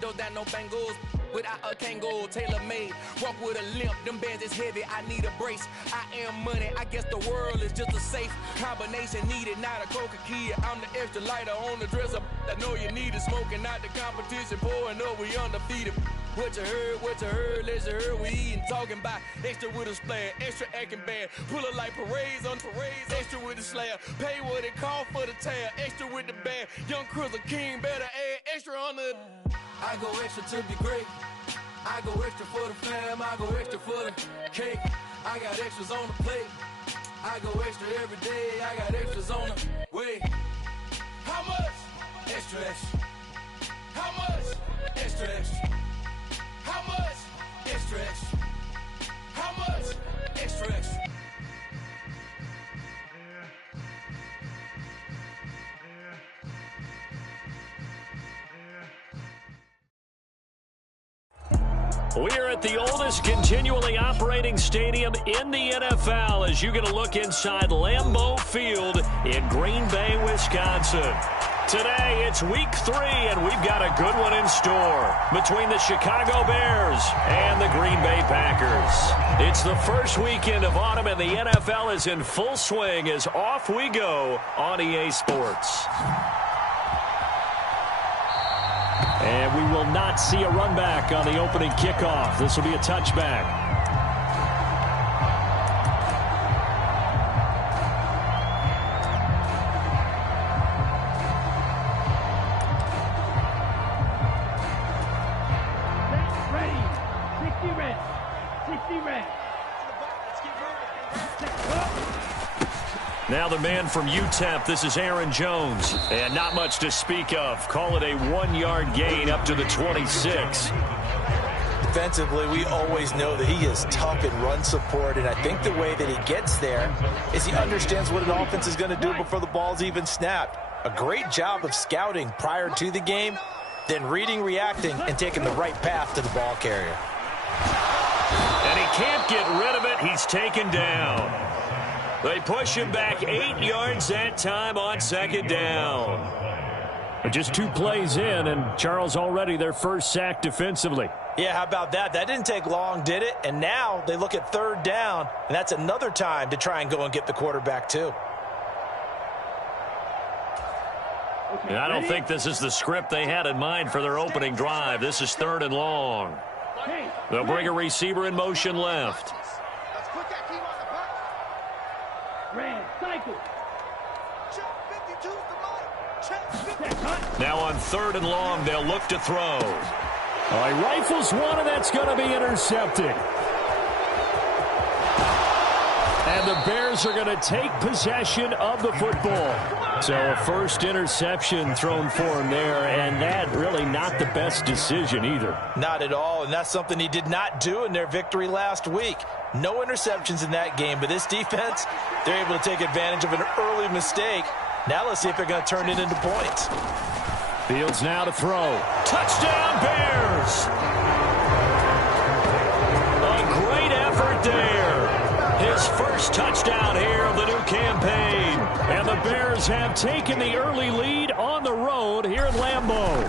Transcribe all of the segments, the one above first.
Down no Bengals without a Kangol, tailor-made. Walk with a limp, them bands is heavy, I need a brace. I am money, I guess the world is just a safe combination needed, not a coca key. I'm the extra lighter on the dresser. I know you need it, smoking out the competition, pouring up, we undefeated. What you heard, let's hear we eatin', talking about extra with a splash, extra acting bad, pull it like parades on parades, extra with the slab, pay what it cost for the tab, extra with the band, young Chris a king, better add extra on the. I go extra to be great, I go extra for the fam, I go extra for the cake, I got extras on the plate, I go extra every day, I got extras on the way. How much? Extra, extra. How much? Extra, extra. How much? Extra, extra. How much? Extra, extra. We're at the oldest continually operating stadium in the NFL as you get a look inside Lambeau Field in Green Bay, Wisconsin. Today, it's week 3, and we've got a good one in store between the Chicago Bears and the Green Bay Packers. It's the first weekend of autumn, and the NFL is in full swing as off we go on EA Sports. And we will not see a run back on the opening kickoff. This will be a touchback. Now the man from UTEP, this is Aaron Jones. And not much to speak of. Call it a 1-yard gain up to the 26. Defensively, we always know that he is tough in run support, and I think the way that he gets there is he understands what an offense is going to do before the ball's even snapped. A great job of scouting prior to the game, then reading, reacting, and taking the right path to the ball carrier. And he can't get rid of it. He's taken down. They push him back 8 yards that time on second down. But just 2 plays in, and Charles already their first sack defensively. Yeah, how about that? That didn't take long, did it? And now they look at third down, and that's another time to try and go and get the quarterback too. And I don't think this is the script they had in mind for their opening drive. This is 3rd and long. They'll bring a receiver in motion left. Now on 3rd and long, they'll look to throw. He rifles one, and that's going to be intercepted. And the Bears are going to take possession of the football. So a first interception thrown for him there, and that really not the best decision either. Not at all, and that's something he did not do in their victory last week. No interceptions in that game, but this defense, they're able to take advantage of an early mistake. Now let's see if they're going to turn it into points. Fields now to throw. Touchdown, Bears! A great effort there. His first touchdown here of the new campaign. And the Bears have taken the early lead on the road here in Lambeau.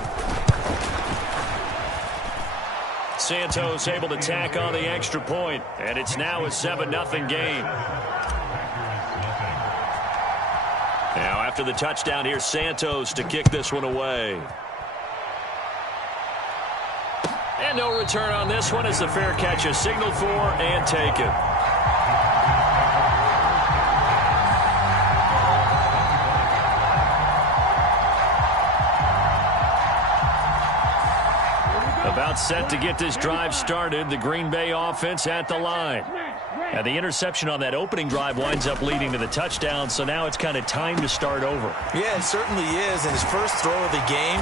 Santos able to tack on the extra point, and it's now a 7-0 game. Now after the touchdown, here's Santos to kick this one away. And no return on this one as the fair catch is signaled for and taken. About set to get this drive started, the Green Bay offense at the line. And the interception on that opening drive winds up leading to the touchdown, so now it's kind of time to start over. Yeah, it certainly is in his first throw of the game,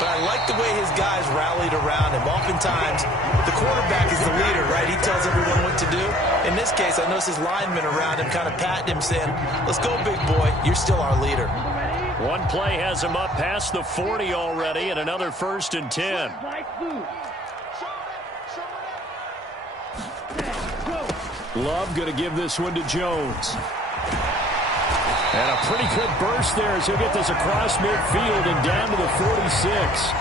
but I like the way his guys rallied around him. Oftentimes, the quarterback is the leader, right? He tells everyone what to do. In this case, I noticed his linemen around him kind of patting him, saying, let's go, big boy, you're still our leader. One play has him up past the 40 already, and another 1st and 10. Love going to give this one to Jones. And a pretty good burst there as he'll get this across midfield and down to the 46.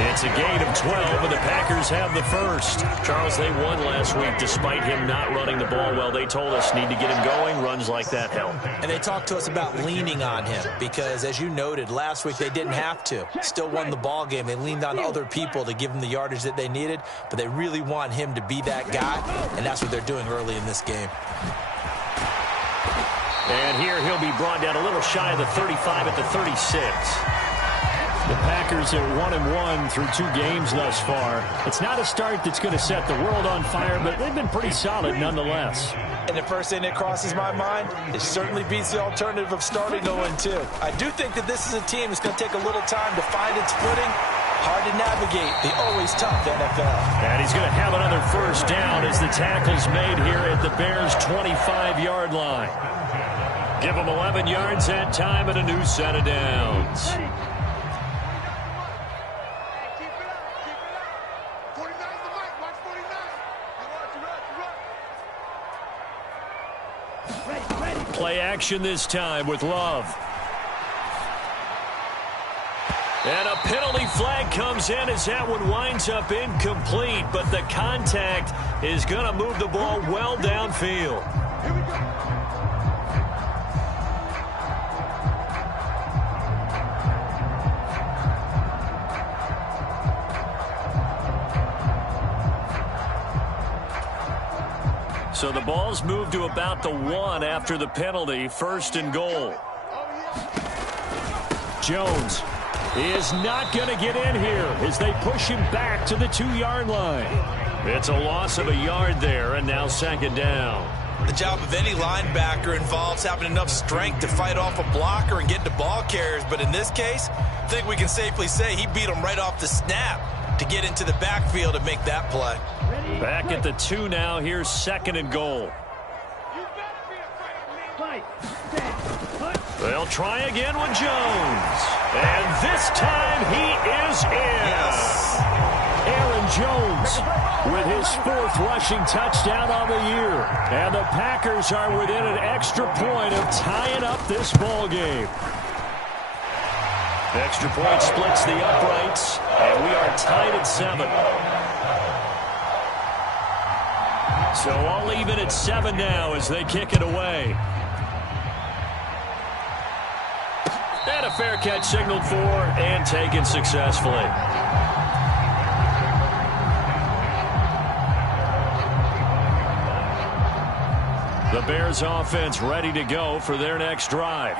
It's a gain of 12, and the Packers have the first. Charles, they won last week despite him not running the ball well. They told us need to get him going. Runs like that help. And they talked to us about leaning on him because, as you noted, last week they didn't have to. Still won the ball game. They leaned on other people to give them the yardage that they needed, but they really want him to be that guy, and that's what they're doing early in this game. And here he'll be brought down a little shy of the 35 at the 36. The Packers are 1-1 through 2 games thus far. It's not a start that's going to set the world on fire, but they've been pretty solid nonetheless. And the first thing that crosses my mind, it certainly beats the alternative of starting 0-2. I do think that this is a team that's going to take a little time to find its footing. Hard to navigate the always tough NFL. And he's going to have another first down as the tackle's made here at the Bears' 25-yard line. Give them 11 yards that time and a new set of downs. Play action this time with Love. And a penalty flag comes in as that one winds up incomplete, but the contact is going to move the ball well downfield. Here we go. So the ball's moved to about the 1 after the penalty. First and goal. Jones is not going to get in here as they push him back to the 2-yard line. It's a loss of a yard there, and now second down. The job of any linebacker involves having enough strength to fight off a blocker and get to ball carriers. But in this case, I think we can safely say he beat him right off the snap to get into the backfield and make that play. Back at the 2 now. Here's second and goal. They'll try again with Jones. And this time he is in. Yes. Aaron Jones with his 4th rushing touchdown on the year. And the Packers are within an extra point of tying up this ball game. Extra point splits the uprights, and we are tied at 7. So I'll leave it at 7 now as they kick it away. And a fair catch signaled for and taken successfully. The Bears offense ready to go for their next drive.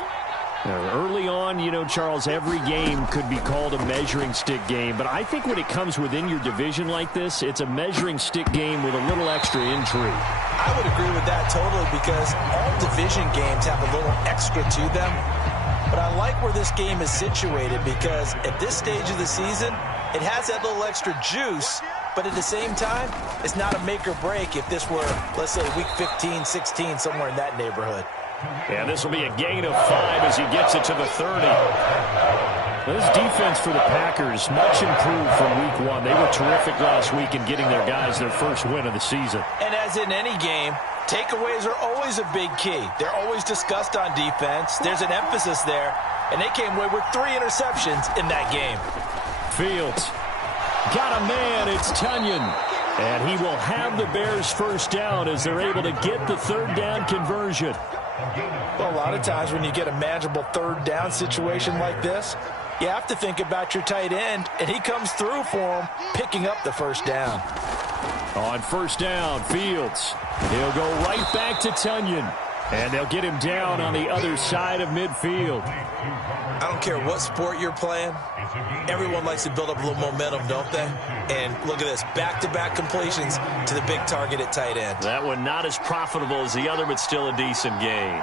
Early on, you know, Charles, every game could be called a measuring stick game, but I think when it comes within your division like this, it's a measuring stick game with a little extra intrigue. I would agree with that totally because all division games have a little extra to them. But I like where this game is situated because at this stage of the season, it has that little extra juice, but at the same time, it's not a make or break if this were, let's say, week 15, 16, somewhere in that neighborhood. And this will be a gain of 5 as he gets it to the 30. This defense for the Packers, much improved from week 1. They were terrific last week in getting their guys their first win of the season. And as in any game, takeaways are always a big key. They're always discussed on defense. There's an emphasis there, and they came away with 3 interceptions in that game. Fields got a man. It's Tunyon. And he will have the Bears first down as they're able to get the 3rd down conversion. Well, a lot of times when you get a manageable 3rd down situation like this, you have to think about your tight end, and he comes through for him, picking up the first down. On first down, Fields. He'll go right back to Tunyon. And they'll get him down on the other side of midfield. I don't care what sport you're playing. Everyone likes to build up a little momentum, don't they? And look at this, back-to-back completions to the big target at tight end. That one not as profitable as the other, but still a decent gain.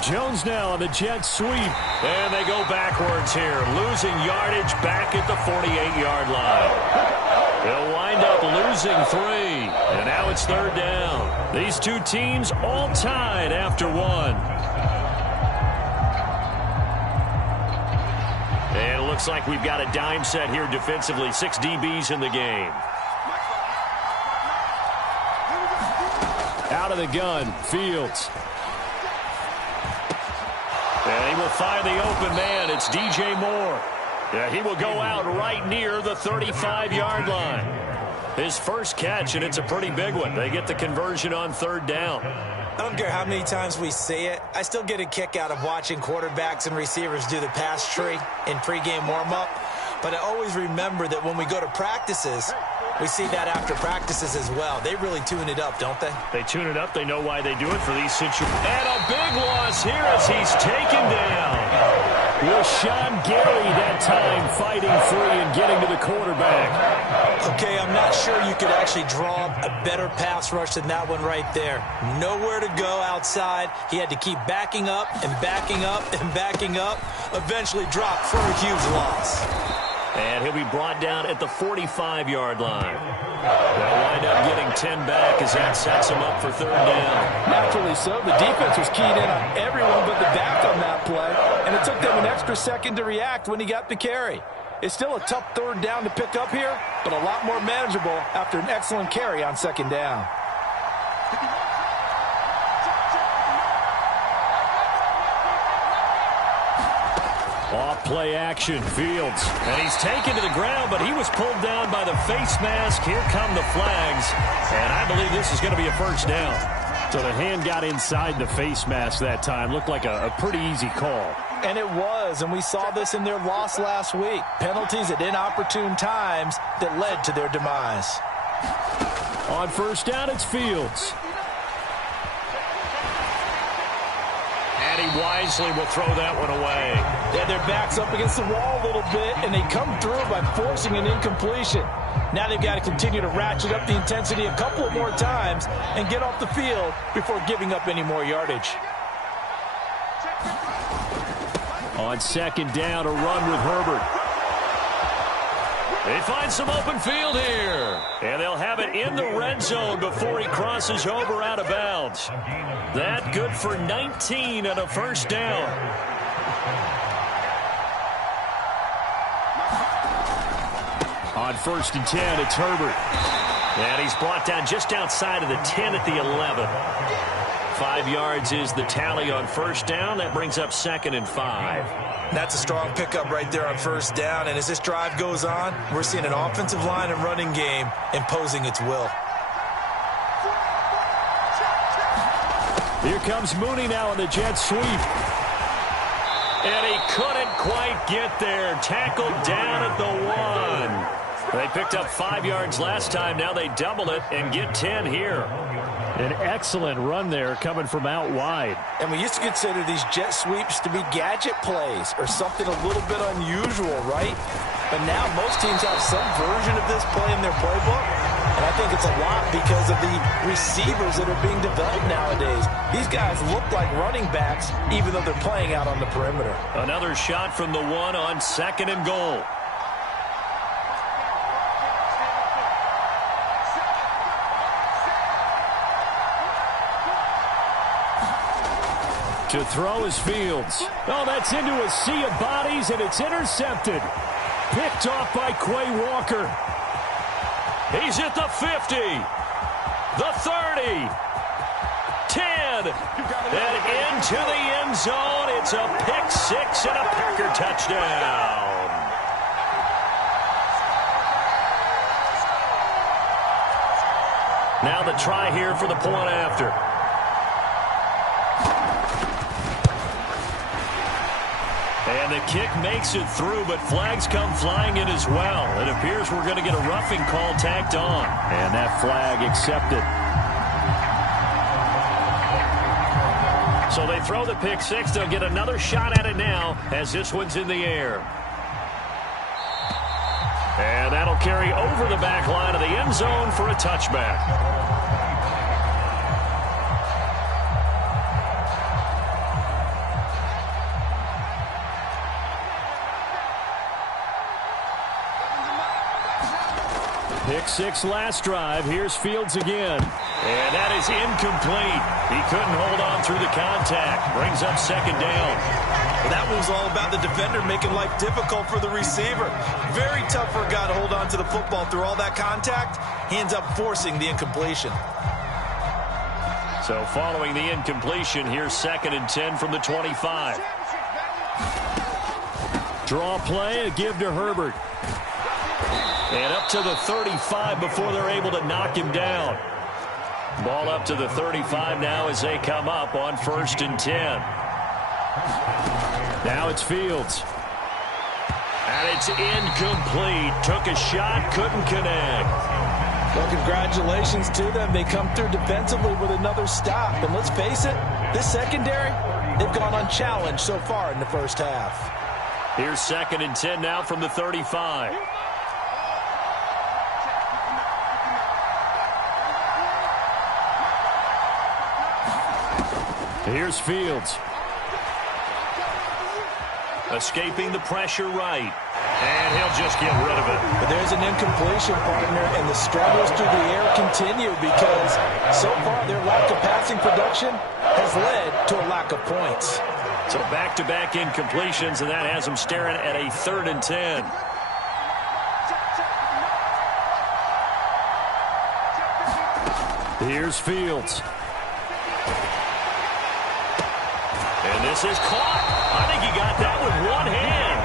Jones now on the jet sweep. And they go backwards here, losing yardage back at the 48-yard line. They'll wind up losing 3, and now it's 3rd down. These two teams all tied after 1. And it looks like we've got a dime set here defensively. 6 DBs in the game. Out of the gun, Fields. And he will find the open man. It's DJ Moore. Yeah, he will go out right near the 35-yard line. His first catch, and it's a pretty big one. They get the conversion on third down. I don't care how many times we say it, I still get a kick out of watching quarterbacks and receivers do the pass tree in pregame warm-up. But I always remember that when we go to practices, we see that after practices as well. They really tune it up, don't they? They tune it up. They know why they do it for these situations. And a big loss here as he's taken down. Rashawn Gary that time fighting free and getting to the quarterback. Okay, I'm not sure you could actually draw a better pass rush than that one right there. Nowhere to go outside. He had to keep backing up and backing up and backing up. Eventually dropped for a huge loss. And he'll be brought down at the 45-yard line. They'll wind up getting 10 back as that sets him up for third down. Naturally so. The defense was keyed in on everyone but the back on that play, and it took them an extra second to react when he got the carry. It's still a tough third down to pick up here, but a lot more manageable after an excellent carry on second down. Off play action, Fields. And he's taken to the ground, but he was pulled down by the face mask. Here come the flags. And I believe this is going to be a first down. So the hand got inside the face mask that time. Looked like a pretty easy call. And it was, and we saw this in their loss last week. Penalties at inopportune times that led to their demise. On first down, it's Fields. And he wisely will throw that one away. Yeah, their back's up against the wall a little bit, and they come through by forcing an incompletion. Now they've got to continue to ratchet up the intensity a couple of more times and get off the field before giving up any more yardage. On second down, a run with Herbert. They find some open field here. And they'll have it in the red zone before he crosses over out of bounds. That good for 19 and a first down. On first and 10, it's Herbert. And he's brought down just outside of the 10 at the 11. 5 yards is the tally on first down. That brings up second and 5. That's a strong pickup right there on first down. And as this drive goes on, we're seeing an offensive line and running game imposing its will. Here comes Mooney now in the jet sweep. And he couldn't quite get there. Tackled down at the 1. They picked up 5 yards last time. Now they double it and get 10 here. An excellent run there coming from out wide. And we used to consider these jet sweeps to be gadget plays or something a little bit unusual, right? But now most teams have some version of this play in their playbook. And I think it's a lot because of the receivers that are being developed nowadays. These guys look like running backs even though they're playing out on the perimeter. Another shot from the 1 on second and goal. To throw is Fields. Oh, that's into a sea of bodies, and it's intercepted. Picked off by Quay Walker. He's at the 50, the 30, 10, and into the end zone. It's a pick six and a Packer touchdown. Now the try here for the point after. And the kick makes it through, but flags come flying in as well. It appears we're going to get a roughing call tacked on. And that flag accepted. So they throw the pick six. They'll get another shot at it now as this one's in the air. And that'll carry over the back line of the end zone for a touchback. Pick six last drive. Here's Fields again. And that is incomplete. He couldn't hold on through the contact. Brings up second down. Well, that was all about the defender making life difficult for the receiver. Very tough for a guy to hold on to the football through all that contact. He ends up forcing the incompletion. So following the incompletion, here's second and 10 from the 25. Draw play, a give to Herbert. And up to the 35 before they're able to knock him down. Ball up to the 35 now as they come up on 1st and 10. Now it's Fields. And it's incomplete. Took a shot, couldn't connect. Well, congratulations to them. They come through defensively with another stop. And let's face it, this secondary, they've gone unchallenged so far in the first half. Here's 2nd and 10 now from the 35. Here's Fields. Escaping the pressure right. And he'll just get rid of it. But there's an incompletion, partner, and the struggles through the air continue because so far their lack of passing production has led to a lack of points. So back-to-back incompletions, and that has them staring at a 3rd and 10. Here's Fields. And this is caught. I think he got that with one hand.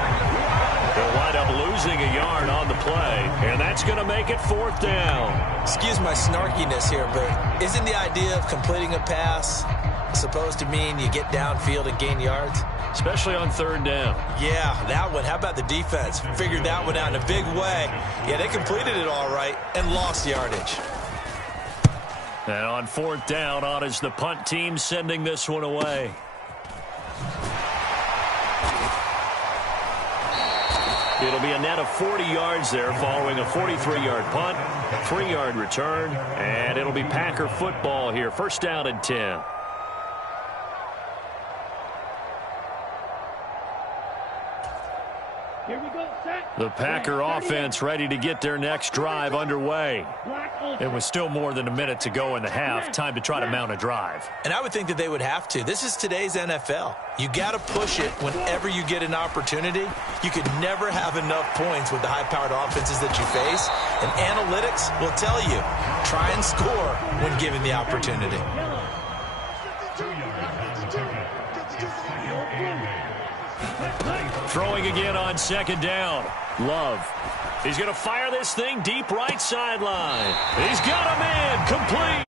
They'll wind up losing a yard on the play, and that's going to make it 4th down. Excuse my snarkiness here, but isn't the idea of completing a pass supposed to mean you get downfield and gain yards? Especially on 3rd down. Yeah, that one. How about the defense? Figured that one out in a big way. Yeah, they completed it all right and lost yardage. And on 4th down, on is the punt team sending this one away. It'll be a net of 40 yards there following a 43-yard punt, 3-yard return, and it'll be Packer football here. 1st down and 10. Here we go, set. The Packer offense ready to get their next drive underway. It was still more than a minute to go in the half. Time to try to mount a drive. And I would think that they would have to. This is today's NFL. You got to push it whenever you get an opportunity. You could never have enough points with the high-powered offenses that you face. And analytics will tell you, try and score when given the opportunity. Throwing again on 2nd down. Love. He's going to fire this thing deep right sideline. He's got him in. Complete.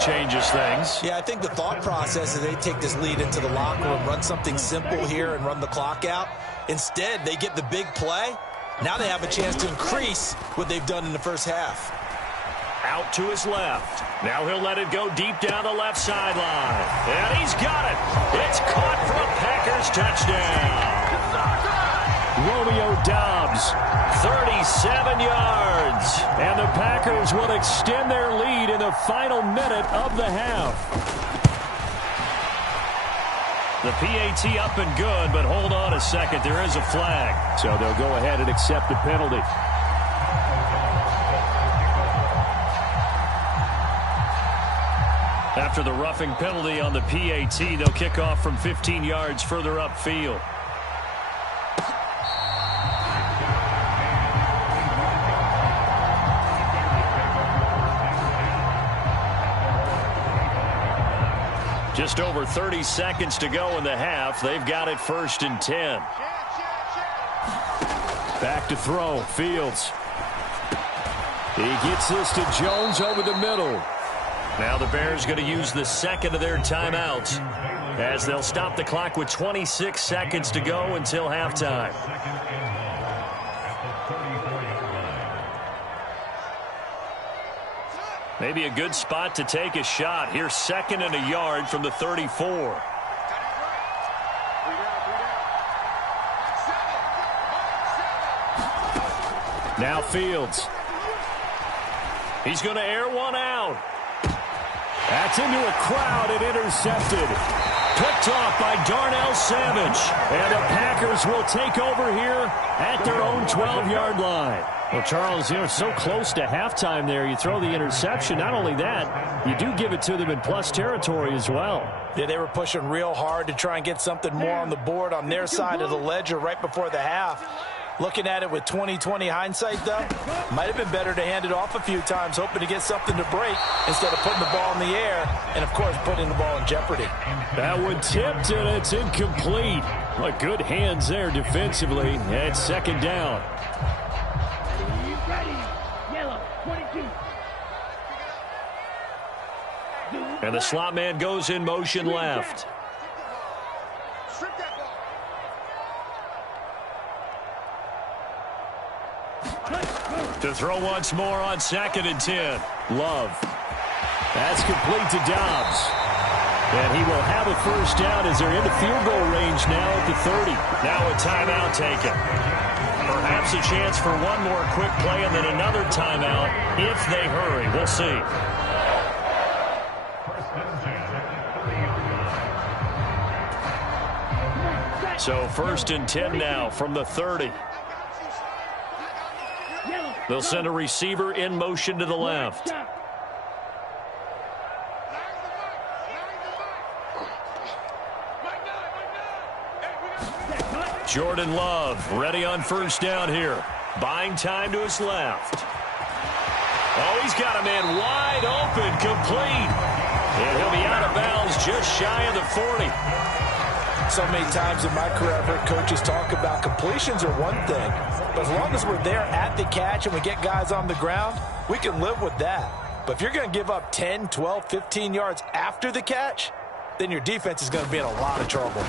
Changes things. Yeah, I think the thought process is they take this lead into the locker room, run something simple here and run the clock out. Instead, they get the big play. Now they have a chance to increase what they've done in the first half. Out to his left. Now he'll let it go deep down the left sideline. And he's got it. It's caught for a Packers touchdown. Romeo Doubs, 37 yards. And the Packers will extend their lead in the final minute of the half. The PAT up and good, but hold on a second. There is a flag. So they'll go ahead and accept the penalty. After the roughing penalty on the PAT, they'll kick off from 15 yards further upfield. Just over 30 seconds to go in the half. They've got it 1st and 10. Back to throw. Fields. He gets this to Jones over the middle. Now the Bears going to use the 2nd of their timeouts as they'll stop the clock with 26 seconds to go until halftime. Maybe a good spot to take a shot. Here's 2nd and a yard from the 34. Now Fields. He's going to air one out. That's into a crowd and intercepted. Picked off by Darnell Savage. And the Packers will take over here at their own 12-yard line. Well, Charles, you know, so close to halftime there. You throw the interception. Not only that, you do give it to them in plus territory as well. Yeah, they were pushing real hard to try and get something more on the board on their side of the ledger right before the half. Looking at it with 20/20 hindsight, though, might have been better to hand it off a few times, hoping to get something to break instead of putting the ball in the air and, of course, putting the ball in jeopardy. That one tipped, and it's incomplete. Well, good hands there defensively. It's second down. And the slot man goes in motion left. To throw once more on 2nd and 10. Love. That's complete to Dobbs. And he will have a first down as they're in the field goal range now at the 30. Now a timeout taken. Perhaps a chance for one more quick play and then another timeout if they hurry. We'll see. So 1st and 10 now from the 30. They'll send a receiver in motion to the left. Jordan Love ready on first down here. Buying time to his left. Oh, he's got a man wide open, complete. And he'll be out of bounds just shy of the 40. So many times in my career, I've heard coaches talk about completions are one thing, but as long as we're there at the catch and we get guys on the ground, we can live with that. But if you're going to give up 10, 12, 15 yards after the catch, then your defense is going to be in a lot of trouble.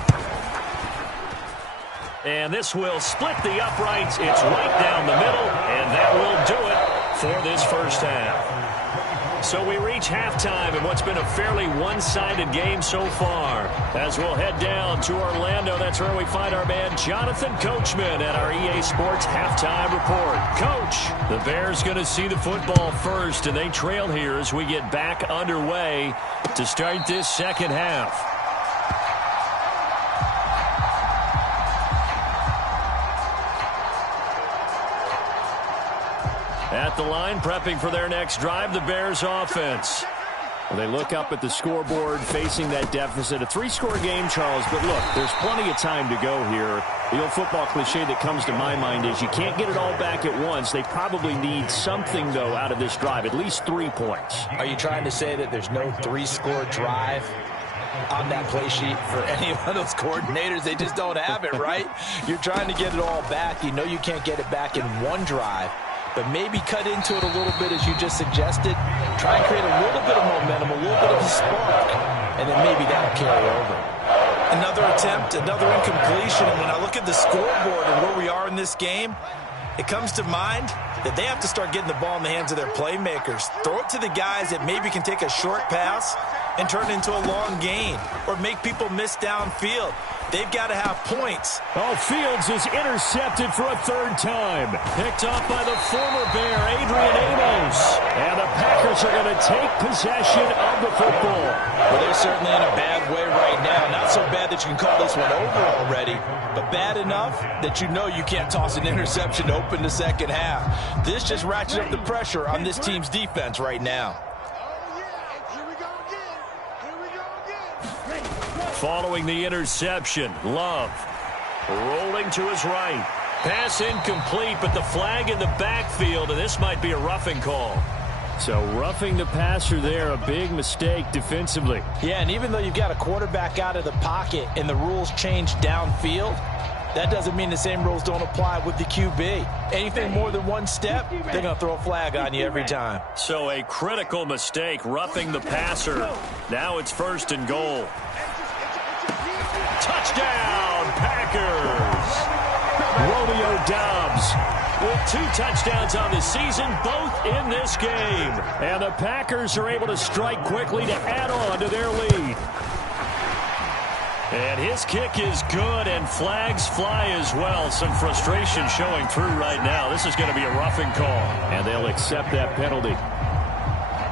And this will split the uprights. It's right down the middle, and that will do it for this first half. So we reach halftime in what's been a fairly one-sided game so far. As we'll head down to Orlando, that's where we find our man Jonathan Coachman at our EA Sports Halftime Report. Coach, the Bears going to see the football first, and they trail here as we get back underway to start this second half. At the line, prepping for their next drive, the Bears offense. Well, they look up at the scoreboard, facing that deficit. A 3-score game, Charles, but look, there's plenty of time to go here. The old football cliche that comes to my mind is you can't get it all back at once. They probably need something, though, out of this drive, at least 3 points. Are you trying to say that there's no 3-score drive on that play sheet for any one of those coordinators? They just don't have it, right? You're trying to get it all back. You know you can't get it back in one drive. But maybe cut into it a little bit, as you just suggested. Try and create a little bit of momentum, a little bit of a spark, and then maybe that'll carry over. Another attempt, another incompletion, and when I look at the scoreboard and where we are in this game, it comes to mind that they have to start getting the ball in the hands of their playmakers. Throw it to the guys that maybe can take a short pass and turn it into a long gain, or make people miss downfield. They've got to have points. Oh, Fields is intercepted for a 3rd time. Picked off by the former Bear, Adrian Amos. And the Packers are going to take possession of the football. Well, they're certainly in a bad way right now. Not so bad that you can call this one over already, but bad enough that you know you can't toss an interception to open the second half. This just ratchets up the pressure on this team's defense right now. Following the interception, Love rolling to his right. Pass incomplete, but the flag in the backfield, and this might be a roughing call. So roughing the passer there, a big mistake defensively. Yeah, and even though you've got a quarterback out of the pocket and the rules change downfield, that doesn't mean the same rules don't apply with the QB. Anything more than one step, they're going to throw a flag on you every time. So a critical mistake, roughing the passer. Now it's 1st and goal. Touchdown, Packers! Romeo Doubs with 2 touchdowns on the season, both in this game. And the Packers are able to strike quickly to add on to their lead. And his kick is good, and flags fly as well. Some frustration showing through right now. This is going to be a roughing call. And they'll accept that penalty.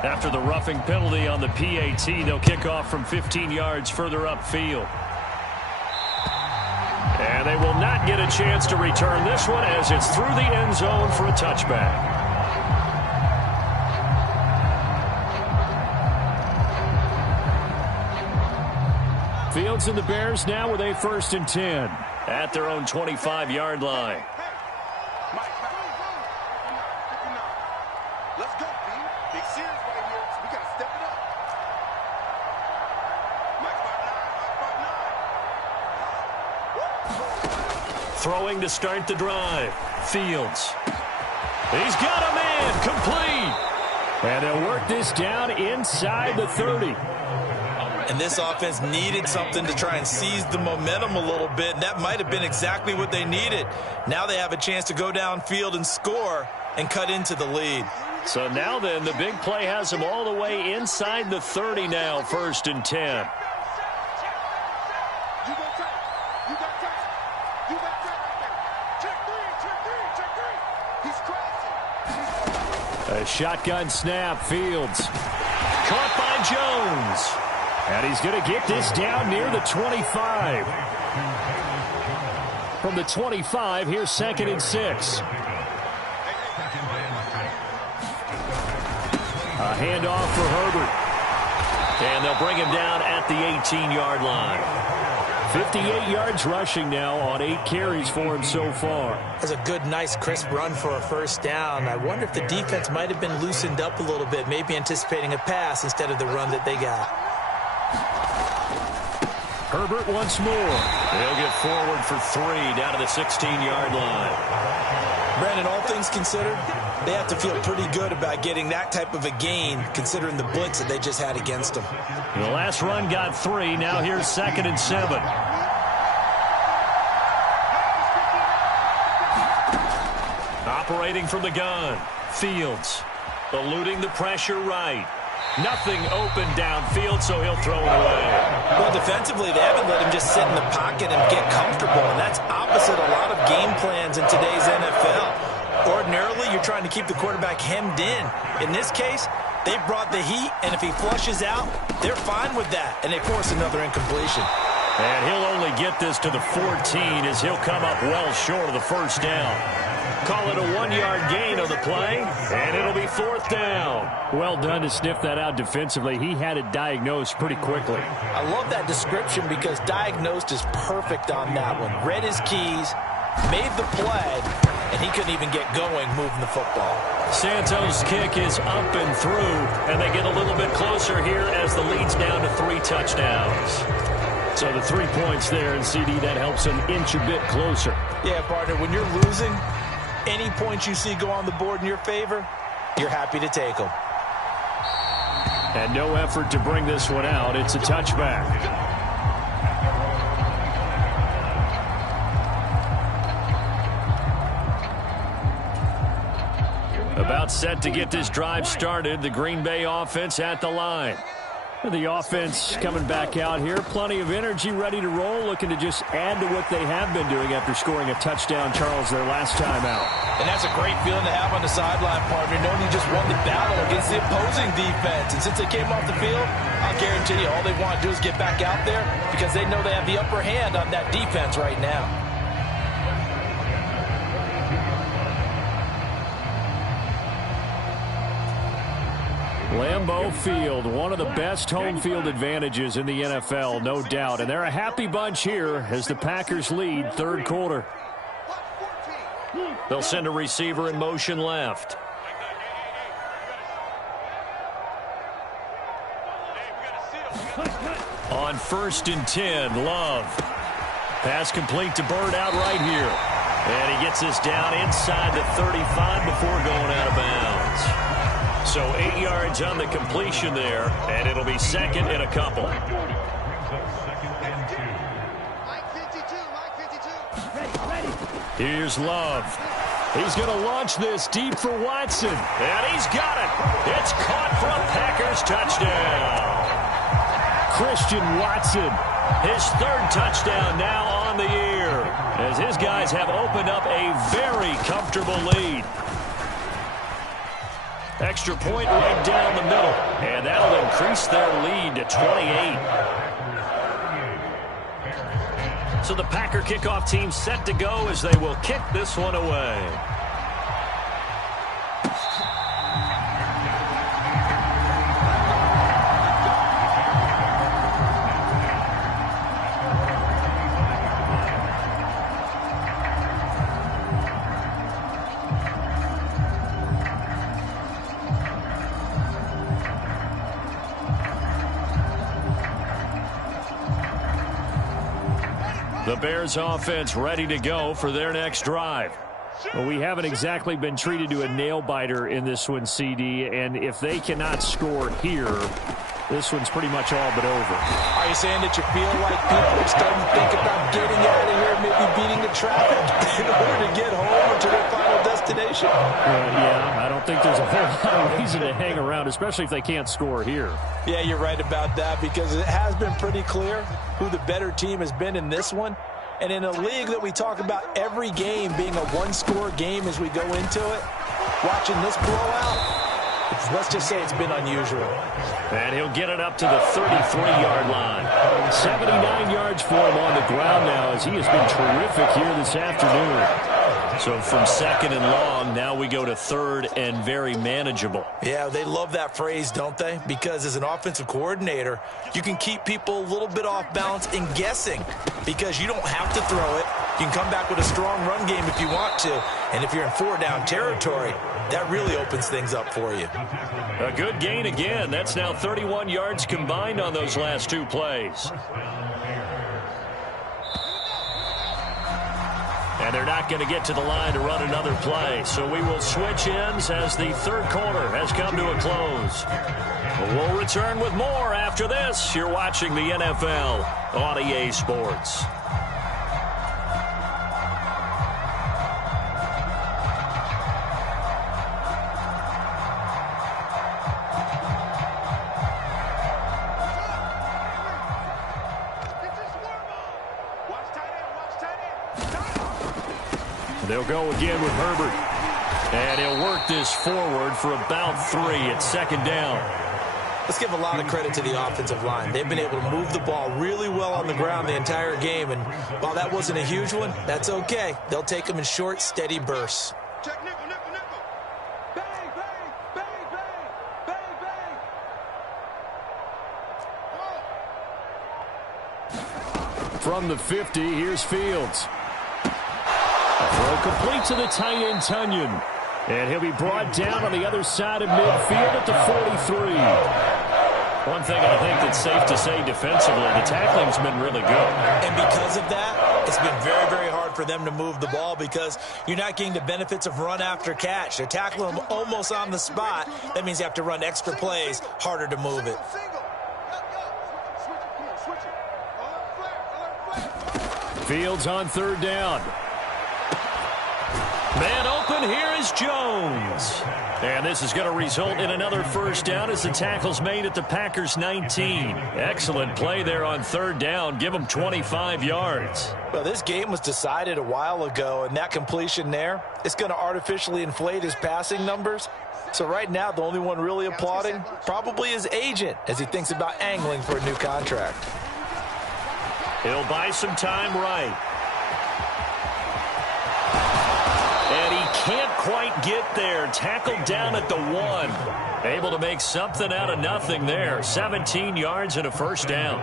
After the roughing penalty on the PAT, they'll kick off from 15 yards further upfield. And they will not get a chance to return this one as it's through the end zone for a touchback. Fields and the Bears now with a 1st and 10 at their own 25-yard line. Throwing to start the drive. Fields. He's got a man. Complete. And they'll work this down inside the 30. And this offense needed something to try and seize the momentum a little bit, and that might have been exactly what they needed. Now they have a chance to go downfield and score and cut into the lead. So now then, the big play has them all the way inside the 30 now, 1st and 10. A shotgun snap. Fields. Caught by Jones. And he's going to get this down near the 25. From the 25, here's 2nd and 6. A handoff for Herbert. And they'll bring him down at the 18-yard line. 58 yards rushing now on 8 carries for him so far. That's a good, nice, crisp run for a first down. I wonder if the defense might have been loosened up a little bit, maybe anticipating a pass instead of the run that they got. Herbert once more. They'll get forward for 3 down to the 16-yard line. Brandon, all things considered, they have to feel pretty good about getting that type of a gain, considering the blitz that they just had against them. The last run got 3. Now here's 2nd and 7. Operating from the gun. Fields. Eluding the pressure right. Nothing open downfield, so he'll throw it away. Well, defensively, they haven't let him just sit in the pocket and get comfortable, and that's opposite a lot of game plans in today's NFL. Ordinarily, you're trying to keep the quarterback hemmed in. In this case, they brought the heat, and if he flushes out, they're fine with that, and they force another incompletion. And he'll only get this to the 14 as he'll come up well short of the first down. Call it a 1-yard gain on the play, and it'll be 4th down. Well done to sniff that out defensively. He had it diagnosed pretty quickly. I love that description because diagnosed is perfect on that one. Read his keys, made the play, and he couldn't even get going moving the football. Santos' kick is up and through, and they get a little bit closer here as the lead's down to 3 touchdowns. So the 3 points there, and CD, that helps them inch a bit closer. Yeah, partner, when you're losing, any points you see go on the board in your favor, you're happy to take them. And no effort to bring this one out. It's a touchback. About set to get this drive started. The Green Bay offense at the line. The offense coming back out here. Plenty of energy, ready to roll, looking to just add to what they have been doing after scoring a touchdown, Charles, their last time out. And that's a great feeling to have on the sideline, partner, knowing you just won the battle against the opposing defense. And since they came off the field, I'll guarantee you all they want to do is get back out there because they know they have the upper hand on that defense right now. Lambeau Field, one of the best home field advantages in the NFL, no doubt. And they're a happy bunch here as the Packers lead 3rd quarter. They'll send a receiver in motion left. On 1st and 10, Love. Pass complete to Bird out right here. And he gets this down inside the 35 before going out of bounds. So 8 yards on the completion there, and it'll be 2nd and a couple. Here's Love. He's going to launch this deep for Watson. And he's got it. It's caught for a Packers touchdown. Christian Watson. His 3rd touchdown now on the year, as his guys have opened up a very comfortable lead. Extra point right down the middle, and that'll increase their lead to 28. So the Packer kickoff team set to go as they will kick this one away. The Bears offense ready to go for their next drive. Well, we haven't exactly been treated to a nail-biter in this one, CD, and if they cannot score here, this one's pretty much all but over. Are you saying that you feel like people are starting to think about getting out of here, maybe beating the traffic in order to get home or to their final destination? Yeah, I don't think there's a whole lot of reason to hang around, especially if they can't score here. Yeah, you're right about that, because it has been pretty clear who the better team has been in this one. And in a league that we talk about every game being a one-score game as we go into it, watching this blowout, let's just say it's been unusual. And he'll get it up to the 33-yard line. 79 yards for him on the ground now, as he has been terrific here this afternoon. So from second and long, now we go to third and very manageable. Yeah, they love that phrase, don't they? Because as an offensive coordinator, you can keep people a little bit off balance and guessing, because you don't have to throw it. You can come back with a strong run game if you want to. And if you're in four-down territory, that really opens things up for you. A good gain again. That's now 31 yards combined on those last two plays. And they're not going to get to the line to run another play. So we will switch ends as the third quarter has come to a close. We'll return with more after this. You're watching the NFL on EA Sports. They'll go again with Herbert. And he'll work this forward for about 3 at second down. Let's give a lot of credit to the offensive line. They've been able to move the ball really well on the ground the entire game. And while that wasn't a huge one, that's okay. They'll take them in short, steady bursts. Check nickel, nickel, nickel. Bang, bang, bang, bang, bang, bang. From the 50, here's Fields. Throw complete to the tight end, Tunyon. And he'll be brought down on the other side of midfield at the 43. One thing I think that's safe to say defensively, the tackling's been really good. And because of that, it's been very, very hard for them to move the ball, because you're not getting the benefits of run after catch. They're tackling them almost on the spot. That means you have to run extra plays, harder to move it. Fields on third down. Man open, here is Jones. And this is going to result in another first down as the tackle's made at the Packers' 19. Excellent play there on third down. Give them 25 yards. Well, this game was decided a while ago, and that completion there is going to artificially inflate his passing numbers. So right now, the only one really applauding probably his agent as he thinks about angling for a new contract. He'll buy some time right. And he can't quite get there. Tackled down at the 1. Able to make something out of nothing there. 17 yards and a first down.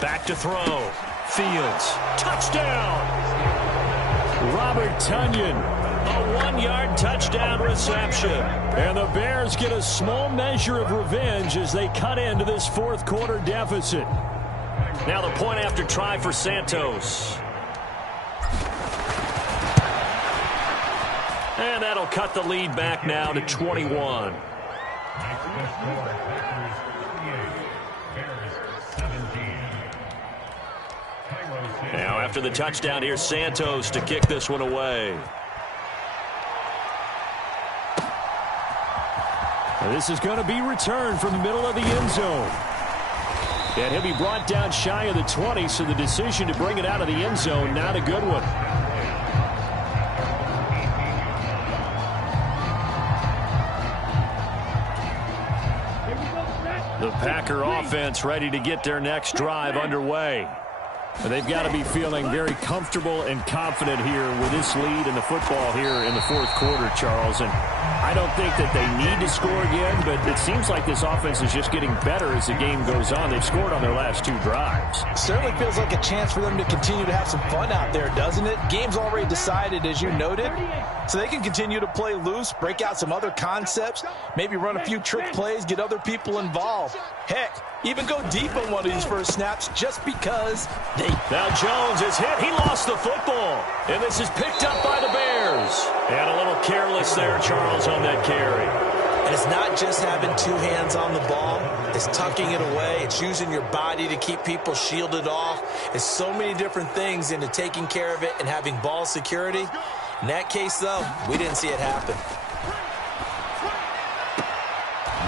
Back to throw. Fields. Touchdown! Robert Tunyon. A 1-yard touchdown reception. And the Bears get a small measure of revenge as they cut into this fourth quarter deficit. Now the point after try for Santos. And that'll cut the lead back now to 21. Now after the touchdown, here's Santos to kick this one away. And this is going to be returned from the middle of the end zone. And he'll be brought down shy of the 20, so the decision to bring it out of the end zone, not a good one. The Packer offense ready to get their next drive underway. They've got to be feeling very comfortable and confident here with this lead in the football here in the fourth quarter, Charles. And I don't think that they need to score again, but it seems like this offense is just getting better as the game goes on. They've scored on their last 2 drives. Certainly feels like a chance for them to continue to have some fun out there, doesn't it? Game's already decided, as you noted, so they can continue to play loose, break out some other concepts, maybe run a few trick plays, get other people involved. Heck, even go deep on one of these first snaps just because they... Now Jones is hit. He lost the football. And this is picked up by the Bears. And a little careless there, Charles, on that carry. And it's not just having 2 hands on the ball. It's tucking it away. It's using your body to keep people shielded off. It's so many different things into taking care of it and having ball security. In that case, though, we didn't see it happen.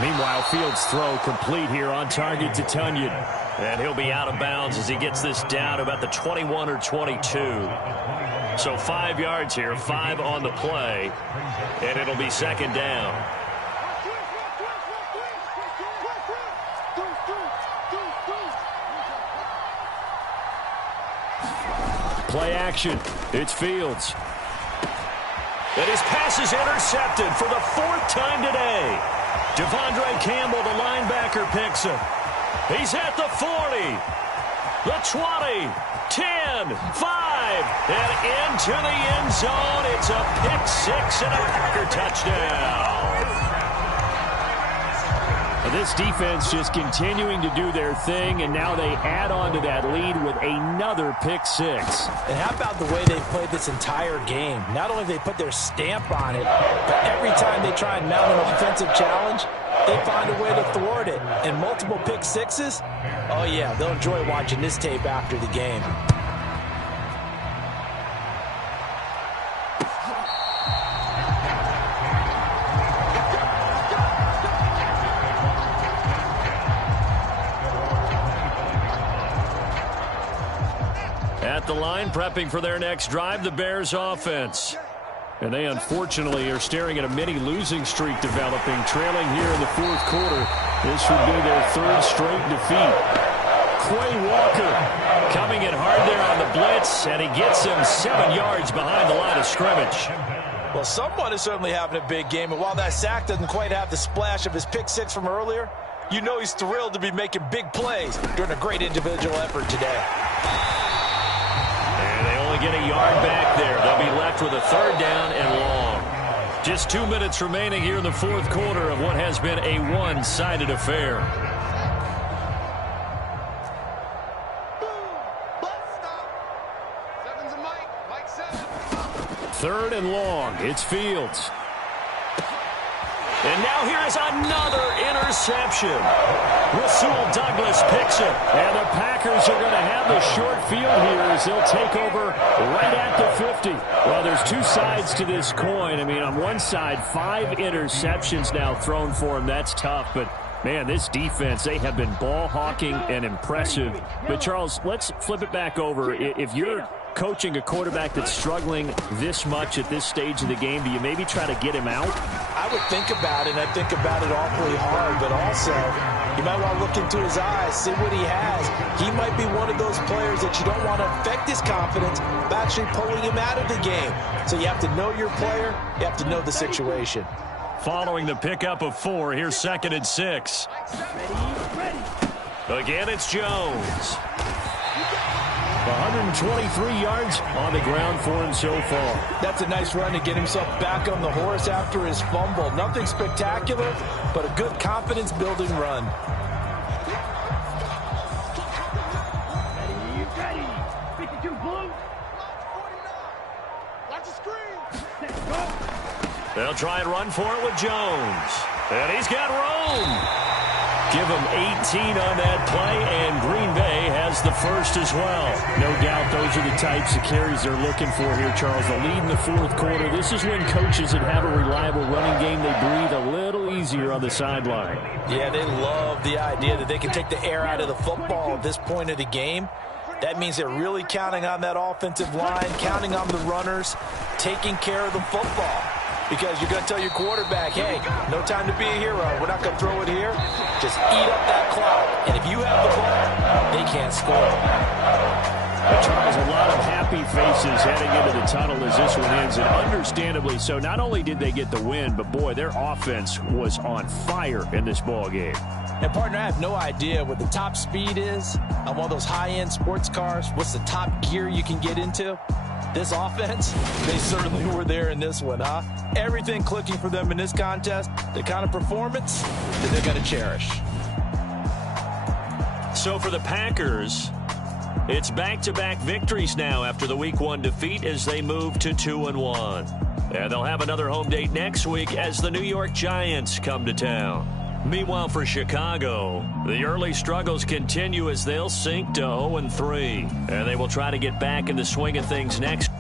Meanwhile, Fields' throw complete here on target to Tunyon. And he'll be out of bounds as he gets this down about the 21 or 22. So 5 yards here, 5 on the play, and it'll be second down. Play action. It's Fields. And his pass is intercepted for the 4th time today. Devondre Campbell, the linebacker, picks him. He's at the 40, the 20, 10, 5, and into the end zone. It's a pick 6 and a Packer touchdown. This defense just continuing to do their thing, and now they add on to that lead with another pick 6. And how about the way they've played this entire game? Not only have they put their stamp on it, but every time they try and mount an offensive challenge, they find a way to thwart it. And multiple pick 6s, oh yeah, they'll enjoy watching this tape after the game. At the line, prepping for their next drive, the Bears offense. And they unfortunately are staring at a mini losing streak developing, trailing here in the 4th quarter. This would be their 3rd straight defeat. Quay Walker coming in hard there on the blitz, and he gets him 7 yards behind the line of scrimmage. Well, someone is certainly having a big game, and while that sack doesn't quite have the splash of his pick 6 from earlier, you know he's thrilled to be making big plays during a great individual effort today. Get a yard back there. They'll be left with a 3rd down and long. Just 2 minutes remaining here in the 4th quarter of what has been a one-sided affair. Third and long. It's Fields. And now here is another interception. Rasul Douglas picks it. And the Packers are going to have the short field here as they'll take over right at the 50. Well, there's 2 sides to this coin. I mean, on one side, 5 interceptions now thrown for him. That's tough, but man, this defense, they have been ball hawking and impressive. But, Charles, let's flip it back over. If you're coaching a quarterback that's struggling this much at this stage of the game, do you maybe try to get him out? I would think about it, and I think about it awfully hard, but also you might want to look into his eyes, see what he has. He might be one of those players that you don't want to affect his confidence by actually pulling him out of the game. So you have to know your player, you have to know the situation. Following the pickup of 4, here's 2nd and 6. Again, it's Jones. 123 yards on the ground for him so far. That's a nice run to get himself back on the horse after his fumble. Nothing spectacular, but a good confidence-building run. Ready. 52 blue. Watch the screen. They'll try and run for it with Jones. And he's got room. Give him 18 on that play, and Green Bay has the first as well. No doubt those are the types of carries they're looking for here, Charles. The lead in the 4th quarter. This is when coaches that have a reliable running game, they breathe a little easier on the sideline. Yeah, they love the idea that they can take the air out of the football at this point of the game. That means they're really counting on that offensive line, counting on the runners, taking care of the football. Because you're going to tell your quarterback, hey, no time to be a hero. We're not going to throw it here. Just eat up that clock. And if you have the ball, they can't score. Charles, a lot of happy faces heading into the tunnel as this one ends, and understandably so. Not only did they get the win, but, boy, their offense was on fire in this ball game. And, partner, I have no idea what the top speed is on one of those high-end sports cars. What's the top gear you can get into? This offense, they certainly were there in this one, huh? Everything clicking for them in this contest, the kind of performance that they're going to cherish. So for the Packers, it's back-to-back victories now after the Week 1 defeat as they move to 2-1. And they'll have another home date next week as the New York Giants come to town. Meanwhile, for Chicago, the early struggles continue as they'll sink to 0-3. And they will try to get back in the swing of things next